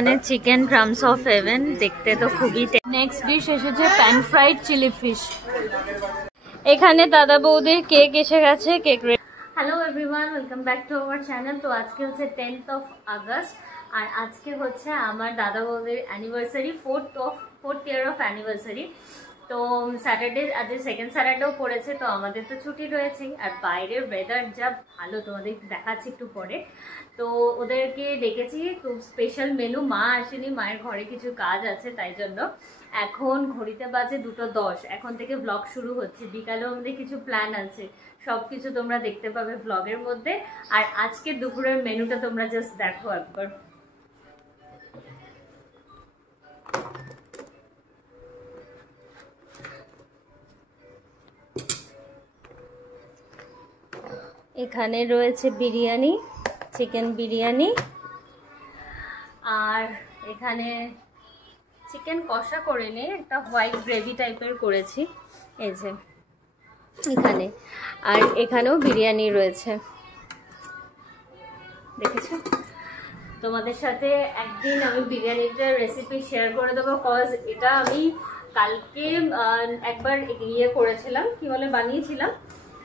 এখানে chicken crumbs of haven, দেখতে তো খুবই। নেক্সট ডিশ এসেছে প্যান ফ্রাইড চিলি ফিশ। এখানে দাদা বৌদির কেক এসে গেছে, cake. Hello everyone, welcome back to our channel. তো আজকে হচ্ছে 10th অফ আগস্ট, আর আজকে হচ্ছে আমার দাদা বৌদির anniversary, fourth year of anniversary. তো স্যাটারডে, আজ সেকেন্ড স্যাটারডেও পড়েছে, তো আমাদের তো ছুটি রয়েছেই। আর বাইরের ওয়েদার যা ভালো, তোমাদের দেখাচ্ছি একটু পরে। তো ওদেরকে ডেকেছি, তো স্পেশাল মেনু, মা আসেনি, মায়ের ঘরে কিছু কাজ আছে, তাই জন্য। এখন ঘড়িতে বাজে 2:10, এখন থেকে ব্লগ শুরু হচ্ছে। বিকালেও আমাদের কিছু প্ল্যান আছে, সব কিছু তোমরা দেখতে পাবে ব্লগের মধ্যে। আর আজকে দুপুরের মেনুটা তোমরা জাস্ট দেখো একবার। এখানে রয়েছে বিরিয়ানি, চিকেন বিরিয়ানি, আর এখানে চিকেন কষা করে নিয়ে একটা হোয়াইট গ্রেভি টাইপের করেছি, এই যে এখানে। আর এখানেও বিরিয়ানি রয়েছে, দেখেছো। তোমাদের সাথে একদিন আমি বিরিয়ানিটার রেসিপি শেয়ার করে দেবো, কজ এটা আমি কালকে একবার করেছিলাম, কি বলে, বানিয়েছিলাম।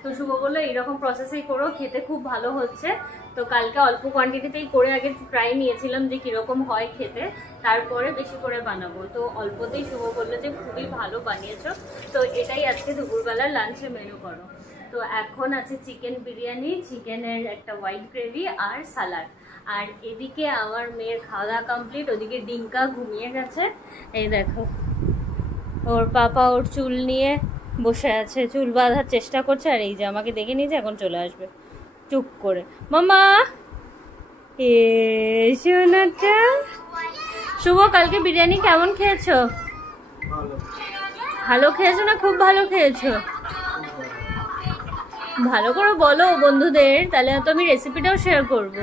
তো শুভ বললো এইরকম প্রসেসেই করো, খেতে খুব ভালো হচ্ছে। তো কালকে অল্প কোয়ান্টিটিতেই করে আগে ট্রাই নিয়েছিলাম যে কিরকম হয় খেতে, তারপরে বেশি করে বানাবো। তো অল্পতেই শুভ বললো যে খুবই ভালো বানিয়েছো। তো এটাই আজকে দুপুরবেলার লাঞ্চে মেনু করো। তো এখন আছে চিকেন বিরিয়ানি, চিকেনের একটা হোয়াইট গ্রেভি আর সালাড। আর এদিকে আমার মেয়ের খাওয়া দাওয়া কমপ্লিট, ওদিকে ডিঙ্কা ঘুমিয়ে গেছে। এই দেখো, ওর পাপা ওর চুল নিয়ে বসে আছে, চুল বাঁধার চেষ্টা করছে। আর এই যে আমাকে দেখে নিয়েছে, এখন চলে আসবে চুপ করে। মামা সোনাটা। শুভ, কালকে বিরিয়ানি কেমন খেয়েছো? ভালো খেয়েছো না খুব ভালো খেয়েছো? ভালো করে বলো বন্ধুদের, তাহলে তো আমি রেসিপিটাও শেয়ার করবো।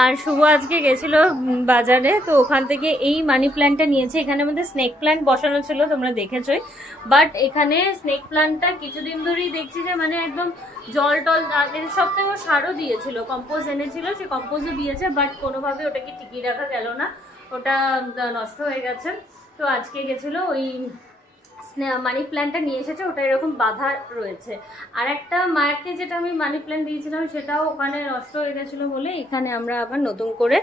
আর শুভ আজকে গেছিল বাজারে, তো ওখান থেকে এই মানি প্ল্যান্টটা নিয়েছে। এখানে আমাদের স্নেক প্ল্যান্ট বসানো ছিল, তোমরা দেখেছোই। বাট এখানে স্নেক প্ল্যান্টটা কিছুদিন ধরেই দেখছি যে মানে একদম জল টল, সব থেকে সারও দিয়েছিল, কম্পোজ এনেছিল, সে কম্পোজও দিয়েছে, বাট কোনোভাবে ওটাকে টিকিয়ে রাখা গেল না, ওটা নষ্ট হয়ে গেছে। তো আজকে গেছিল ওই মানি প্ল্যান্টটা নিয়ে এসেছে, ওটা এরকম বাঁধা রয়েছে। আর একটা মায়েরকে যেটা আমি মানি প্ল্যান্ট দিয়েছিলাম, সেটাও ওখানে নষ্ট হয়ে গেছিলো বলে এখানে আমরা আবার নতুন করে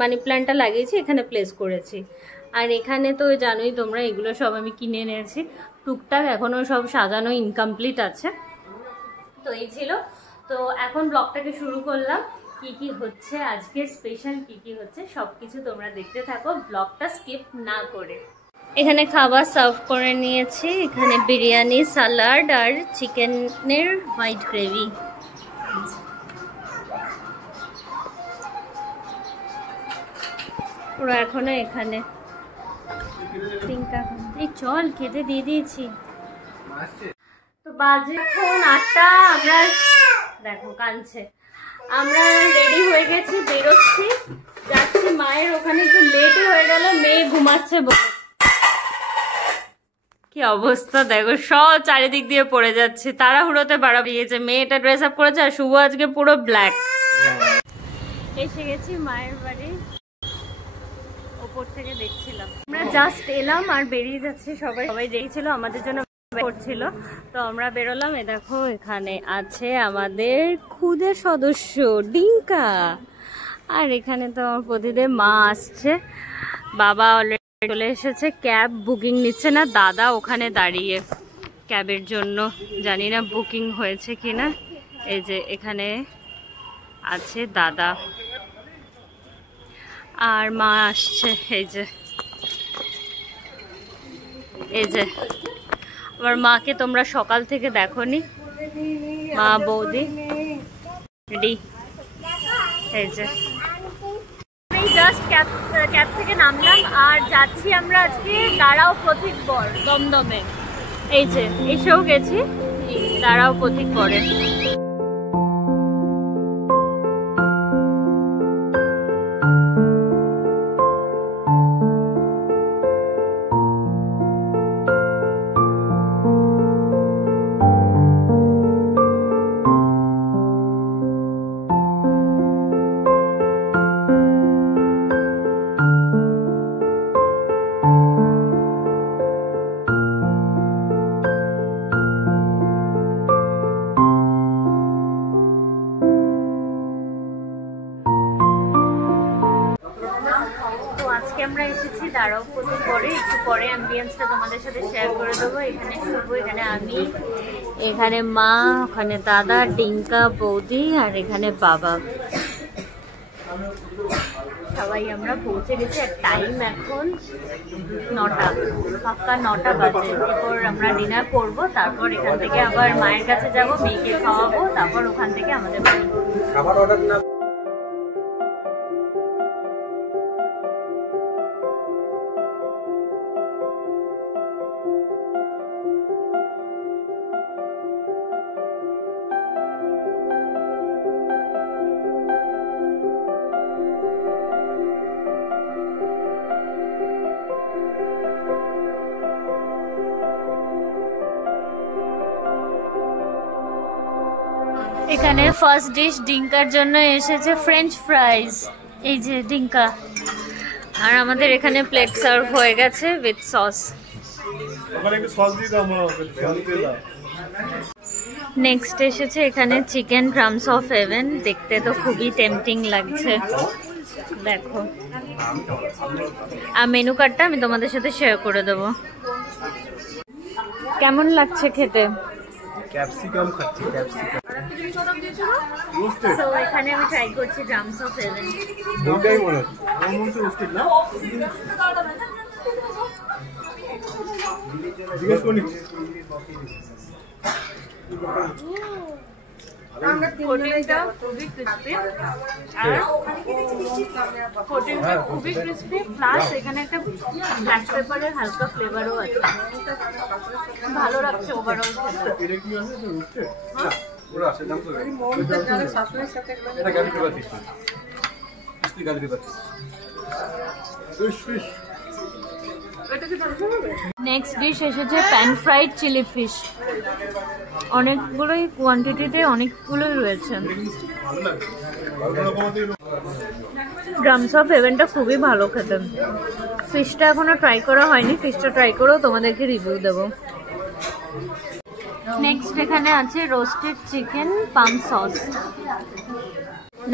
মানি প্ল্যান্টটা লাগিয়েছি, এখানে প্লেস করেছি। আর এখানে তো জানোই তোমরা, এগুলো সব আমি কিনে এনেছি টুকটাক, এখনও সব সাজানো ইনকমপ্লিট আছে। তো এই ছিল। তো এখন ব্লগটাকে শুরু করলাম। কি কি হচ্ছে আজকে, স্পেশাল কি কি হচ্ছে সব কিছু তোমরা দেখতে থাকো, ব্লগটা স্কিপ না করে। এখানে খাবার সার্ভ করে নিয়েছি, এখানে বিরিয়ানি, সালাড আর চিকেনের হোয়াইট গ্রেভি। ওরা এখনো এখানে। এই চল, খেতে দিয়ে দিয়েছি। তো বাজে এখন 8টা, আমরা দেখো কাঁদছে। আমরা রেডি হয়ে গেছি, বেরোচ্ছি, যাচ্ছি মায়ের ওখানে। একটু লেটই হয়ে গেল, মেয়ে ঘুমাচ্ছে বলে। কি অবস্থা দেখো, সব চারিদিক দিয়ে পড়ে যাচ্ছে, তাড়াহুড়োতে বাড়া দিয়েছে। মেয়েটা ড্রেস আপ করেছে, আর শুভ আজকে পুরো ব্ল্যাক। এসে গেছি মায়ের বাড়ি, ওপর থেকে দেখছিলাম। আমরা জাস্ট এলাম আর বেরিয়ে যাচ্ছি, সবাই দেখছিল আমাদের জন্য করছিল। তো আমরা বেরোলাম। এ দেখো, এখানে আছে আমাদের খুদে সদস্য ডিঙ্কা। আর এখানে তো আমার প্রতিদিন মা আসছে, বাবা অলরেডি চলে এসেছে, ক্যাব বুকিং নিচ্ছে না, দাদা ওখানে দাঁড়িয়ে ক্যাবের জন্য, জানি না বুকিং হয়েছে কিনা। এই যে এখানে আছে দাদা, আর মা আসছে। এই যে আমার মাকে তোমরা সকাল থেকে দেখোনি, মা বৌদি রেডি। এই যে জাস্ট ক্যাব থেকে নামলাম, আর যাচ্ছি আমরা আজকে দাঁড়াও পথিক বর দমদমে। এই যে এসেও গেছি, দাঁড়াও পথিক বরে। আমরা এসেছি, দাঁড়াও প্রথম পরে একটু পরে অ্যাম্বিয়েন্সটা তোমাদের সাথে শেয়ার করে দেবো। এখানে শুভ, এখানে আমি, এখানে মা, ওখানে দাদা, ডিঙ্কা, বৌদি, আর এখানে বাবা, সবাই আমরা পৌঁছে গেছি। আর টাইম এখন 9টা, পাক্কা 9টা বাজে। এরপর আমরা ডিনার করবো, তারপর এখান থেকে আবার মায়ের কাছে যাব, মেয়েকে খাওয়াবো, তারপর ওখান থেকে আমাদের বাড়ি। খাবার অর্ডার না এখানে ফার্স্ট ডিশ ডিঙ্কার জন্য এসেছে ফ্রেঞ্চ ফ্রাইজ, এই যে ডিঙ্কা। আর আমাদের এখানে প্লেট সার্ভ হয়ে গেছে উইথ সস। নেক্সট এসেছে এখানে চিকেন ক্রামস অফ হেভেন, দেখতে তো খুবই টেম্পটিং লাগছে, দেখো। আর মেনু কার্ডটা আমি তোমাদের সাথে শেয়ার করে দেবো। কেমন লাগছে খেতে? ক্যাপসিকাম খাচ্ছি, ক্যাপসিকাম সো এখানে আমি ট্রাই করছি ক্রামস অফ হেভেন। ওইটাই মনে হচ্ছে, আমার মনে হচ্ছে রোস্টেড না, জিজ্ঞেস করে নিচ্ছি। কোটিংটা খুবই ক্রিস্পি, আর কোটিংটা খুবই ক্রিস্পি, প্লাস এখানে একটা ব্ল্যাক পেপারের হালকা ফ্লেভারও আছে, ভালো লাগছে ওভারঅল খেতে। এটা কি আছে রোস্টেড? না পুরো আছে, দাম তো এটা শাশুড়ির সাথে এটা গাড়ি করে দিচ্ছি, কিস্তি গাড়ি করে দিচ্ছি। ফিশ ফিশ নেক্সট ডিশ এসেছে প্যান ফ্রাইড চিলি ফিশ, অনেকগুলোই কোয়ান্টিটিতে অনেকগুলোই রয়েছে। ক্রামস অফ হেভেনটা খুবই ভালো খেতে। ফিশটা এখনো ট্রাই করা হয়নি, ফিশটা ট্রাই করেও তোমাদেরকে রিভিউ দেবো। নেক্সট এখানে আছে রোস্টেড চিকেন পাম সস।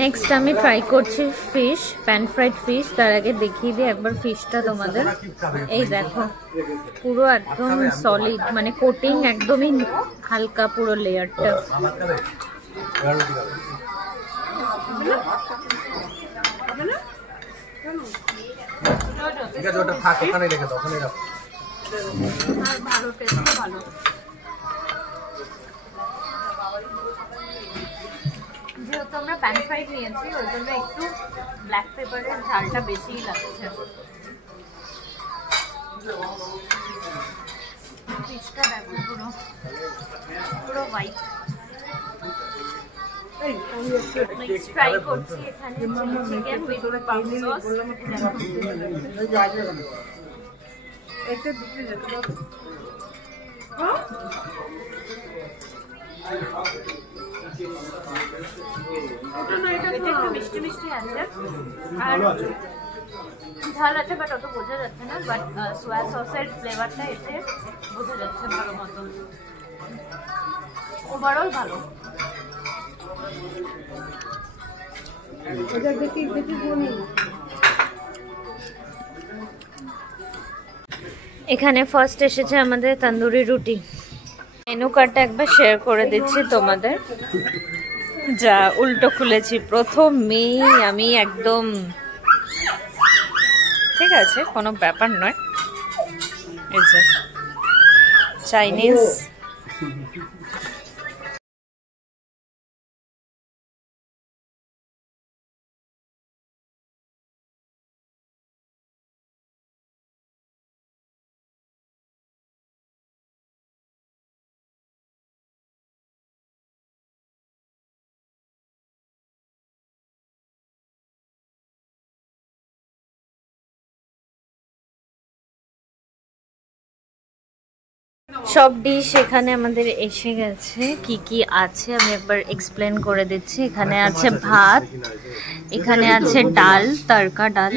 নেক্সট আমি ট্রাই করছি ফিশ, প্যান ফ্রাইড ফিশ। তার আগে দেখিয়ে দিই একবার ফিশটা তোমাদের। এই দেখো, পুরো একদম সলিড, মানে কোটিং একদমই হালকা, পুরো লেয়ারটা। ঠিক আছে, ওটা থাক, ওখানে রেখে দাও, ওখানে রাখো। ভালো টেস্ট, ভালো। যেহেতু আমরা প্যান ফ্রাইড নিয়েছি, ওই জন্য একটু ব্ল্যাক পেপারের ঝালটা বেশিই লাগছে। ফিশটা দেখো পুরো পুরো হোয়াইট। নেক্সট ট্রাই করছি এখানে চিকেন উইথ পাম সস। একটা দিতে যেতে একটু মিষ্টি মিষ্টি আছে, আর ঝাল আছে, বাট অত বোঝা যাচ্ছে না। বাট সোয়া সসের ফ্লেভারটা এতে বোঝা যাচ্ছে ভালো মতো। ওভারঅল ভালো। এখানে ফার্স্ট এসেছে আমাদের তন্দুরি রুটি। মেনু কার্ডটা একবার শেয়ার করে দিচ্ছি তোমাদের। যা উল্টো খুলেছি প্রথমেই আমি, একদম ঠিক আছে, কোনো ব্যাপার নয়। এই যে চাইনিজ সব ডিশ এখানে আমাদের এসে গেছে। কি কি আছে আমি একবার এক্সপ্লেন করে দিচ্ছি। এখানে আছে ভাত, এখানে আছে ডাল, তড়কা ডাল,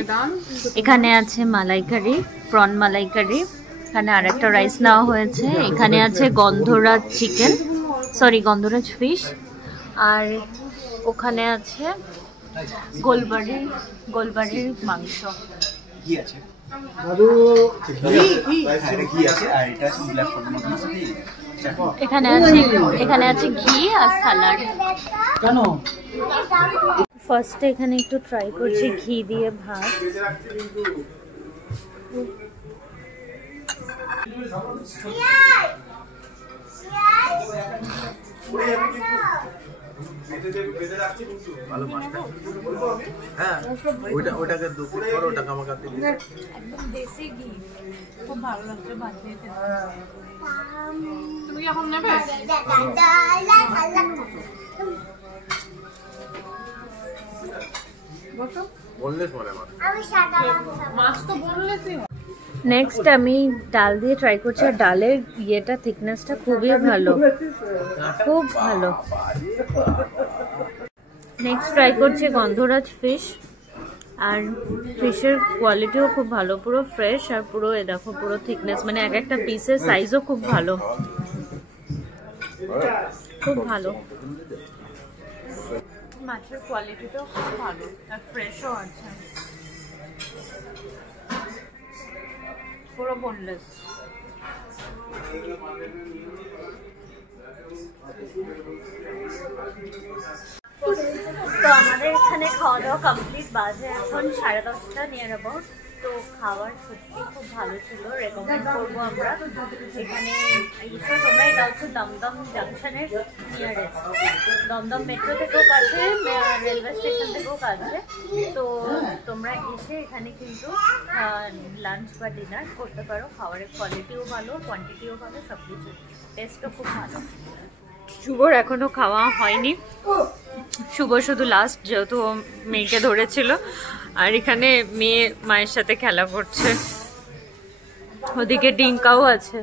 এখানে আছে মালাইকারি, প্রন মালাইকারি, এখানে আরেকটা রাইস নেওয়া হয়েছে, এখানে আছে গন্ধরাজ চিকেন, সরি গন্ধরাজ ফিশ, আর ওখানে আছে গোলবাড়ির মাংস। কি আছে দাদু এটা কি আছে আর এটা আছে ব্ল্যাক ফর্টি এখানে আছে ঘি আর সালাড। কেন ফার্স্টে এখানে একটু ট্রাই করছি ঘি দিয়ে ভাত। ভালো মাছটা হ্যাঁ ওটাকে দু পিস করো ওটাকে আমাকে দিন একদম দেশি ঘি খুব ভালো লাগছে ভাত খেতে। তুমি এখন নেবে? বললেস মানে মাছ তো বললেসই। নেক্সট আমি ডাল দিয়ে ট্রাই করছি, আর ডালের ইয়েটা থিকনেসটা খুবই ভালো, খুব ভালো। নেক্সট ট্রাই করছি গন্ধরাজ ফিশ, আর ফিশের কোয়ালিটিও খুব ভালো, পুরো ফ্রেশ আর পুরো এ দেখো পুরো থিকনেস, মানে এক একটা পিসের সাইজও খুব ভালো, খুব ভালো। মাছের কোয়ালিটিটাও খুব ভালো আর ফ্রেশও আছে, পুরো বোনলেস। তো আমাদের এখানে খাওয়া দাওয়া কমপ্লিট, বাজে এখন 10:30 নিয়ার অ্যাবাউট। তো খাবার সত্যি খুব ভালো ছিল, রেকমেন্ড করবো আমরা। এখানে এসে তোমরা, এটা হচ্ছে দমদম জাংশনের নিয়ারেস্ট, দমদম মেট্রো থেকেও কাছে, রেলওয়ে স্টেশন থেকেও কাছে। তো তোমরা এসে এখানে কিন্তু লাঞ্চ বা ডিনার করতে পারো। খাবারের কোয়ালিটিও ভালো, কোয়ান্টিটিও ভালো, সব কিছু, টেস্টও খুব ভালো। শুভর এখনো খাওয়া হয়নি, শুভ শুধু লাস্ট, যেহেতু মেয়েকে ধরেছিল। আর এখানে মেয়ে মায়ের সাথে খেলা করছে, ওদিকে ডিঙ্কাও আছে।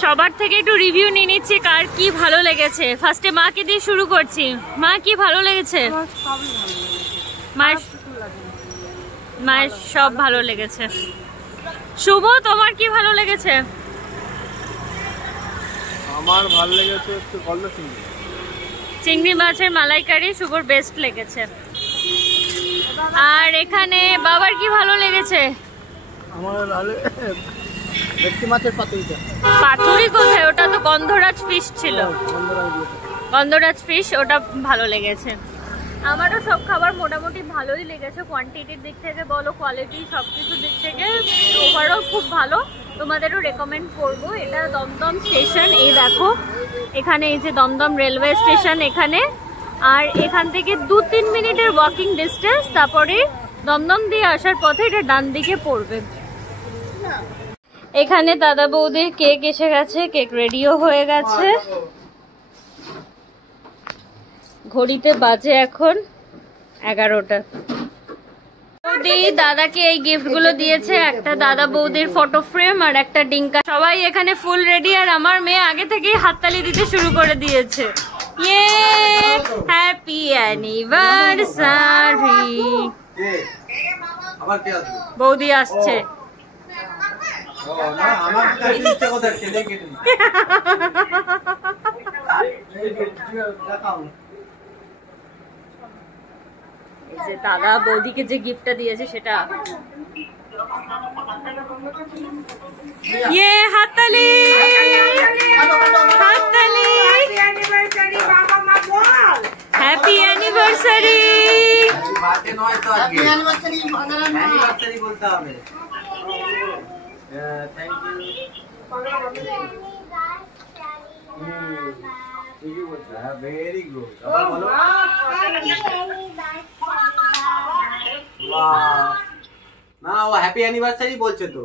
সবার থেকে একটু রিভিউ নিয়ে নিচ্ছি কার কি ভালো লেগেছে। ফার্স্টে মাকে দিয়ে শুরু করছি। মা কি ভালো লেগেছে? মায়ের সব ভালো লেগেছে। শুভ তোমার কি ভালো লেগেছে? আমার ভালো লেগেছে একটু গলদা চিংড়ি, চিংড়ি মাছের মালাইকারি শুভর বেস্ট লেগেছে। আর এখানে বাবার কি ভালো লেগেছে? আমার ভালো ভেটকি মাছের পাতুরিটা। পাতুরি কোথায়? ওটা তো গন্ধরাজ ফিশ ছিল, গন্ধরাজ ফিশ, ওটা ভালো লেগেছে। আমারও সব খাবার মোটামুটি ভালোই লেগেছে, কোয়ান্টিটির দিক থেকে বলো, কোয়ালিটি, সব কিছুর দিক থেকে ওভারঅল খুব ভালো। তোমাদেরও রেকমেন্ড করবো। এটা দমদম স্টেশন, এই দেখো এখানে, এই যে দমদম রেলওয়ে স্টেশন এখানে, আর এখান থেকে 2-3 মিনিটের ওয়াকিং ডিস্টেন্স। তারপরে দমদম দিয়ে আসার পথে এটা ডান দিকে পড়বে। এখানে দাদা বৌদির কেক এসে গেছে, কেক রেডিও হয়ে গেছে। ঘড়িতে বাজে এখন 11টা। বৌদি দাদাকে এই গিফট গুলো দিয়েছে, একটা দাদা বৌদির ফটো ফ্রেম আর একটা ডিঙ্কা। সবাই এখানে ফুল রেডি, আর আমার মেয়ে আগে থেকেই হাততালি দিতে শুরু করে দিয়েছে। ইয়ে হ্যাপি অ্যানিভার্সারি। আবার কে আসবে? বৌদি আসছে। আমার কাছে ইচ্ছা কথা ছেলে কেটে এই যে দাদা বৌদিকে যে গিফটটা দিয়েছে সেটা। ইয়ে হাততালি, হাততালি, হ্যাপি অ্যানিভার্সারি। বার্থডে নয় তো আজকে, অ্যানিভার্সারি বলতে হবে। Thank you. Very good. আবার বলো। না, ও হ্যাপি অ্যানিভার্সারি বলছে তো।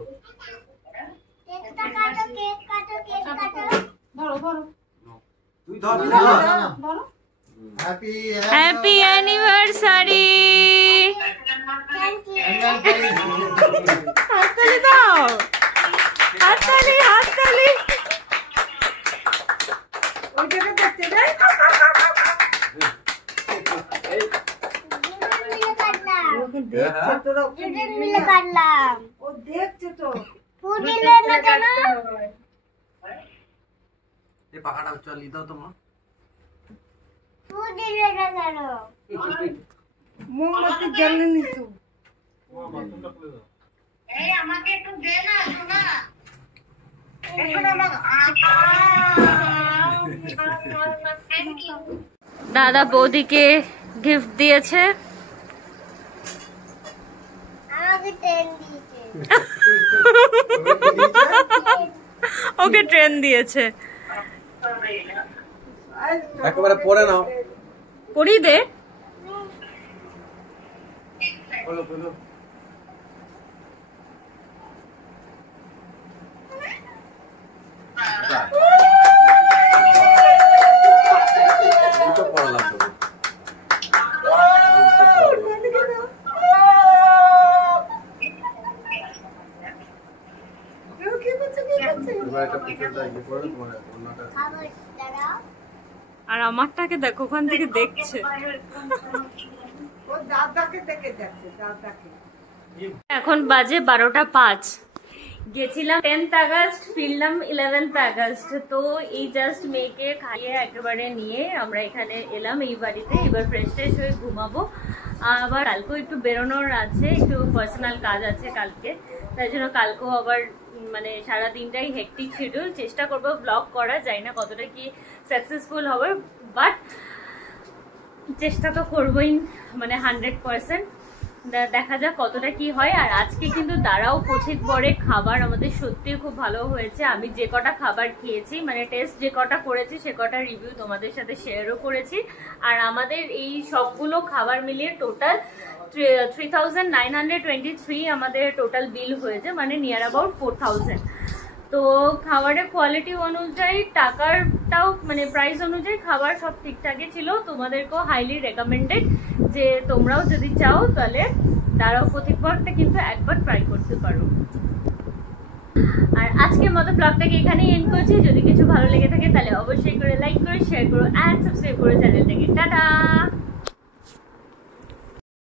তুই ধর, হ্যাপি অ্যানিভার্সারি। হাততালি দাও, হাততালি, হাততালি। পাখাটা চালিয়ে দাও তোমার। মোমবাতি জ্বালেনি তো। এই আমাকে একটু দে না শোনা দাদা বৌদিকে গিফট দিয়েছে। ওকে ট্রেন দিয়েছে। একেবারে পরে নাও, পরিয়ে দে। বলো বলো। দুটো পড়ালাম তো। এবার একটা পিকচারটা ইয়ে করে তোমার অন্যটা আর আমারটাকে দেখো ওখান থেকে দেখছে। এখন বাজে 12টা 5। গেছিলাম 10th আগস্ট, ফিরলাম 11th আগস্ট। তো এই জাস্ট মেয়েকে খাইয়ে একেবারে নিয়ে আমরা এখানে এলাম এই বাড়িতে। এবার ফ্রেশ ট্রেশ হয়ে ঘুমাবো। আবার কালকেও একটু বেরোনোর আছে, একটু পার্সোনাল কাজ আছে কালকে, তাই জন্য কালকেও আবার মানে সারা দিনটাই হেক্টিক শিডিউল। চেষ্টা করবো ব্লগ করা, যাই না কতটা কি সাকসেসফুল হবে, বাট চেষ্টা তো করবোই, মানে 100%। দেখা যাক কতটা কি হয়। আর আজকে কিন্তু দাঁড়াও পথিক বরে খাবার আমাদের সত্যি খুব ভালো হয়েছে। আমি যে কটা খাবার খেয়েছি, মানে টেস্ট যে কটা করেছি সে কটা রিভিউ তোমাদের সাথে শেয়ারও করেছি। আর আমাদের এই সবগুলো খাবার মিলিয়ে টোটাল 3923 আমাদের টোটাল বিল হয়েছে, মানে নিয়ার অ্যাবাউট 4000। তো খাবারের কোয়ালিটি অনুযায়ী, টাকারটাও মানে প্রাইস অনুযায়ী খাবার সব ঠিকঠাকই ছিল। তোমাদেরকেও হাইলি রেকমেন্ডেড যে তোমরাও যদি চাও তাহলে দাঁড়াও প্রতিপদটা কিন্তু একবার ট্রাই করতে পারো। আর আজকের মতো ব্লগটাকে এখানেই এন্ড করছি। যদি কিছু ভালো লেগে থাকে তাহলে অবশ্যই করে লাইক করো, শেয়ার করো, অ্যান্ড সাবস্ক্রাইব করো চ্যানেলটাকে। টাটা।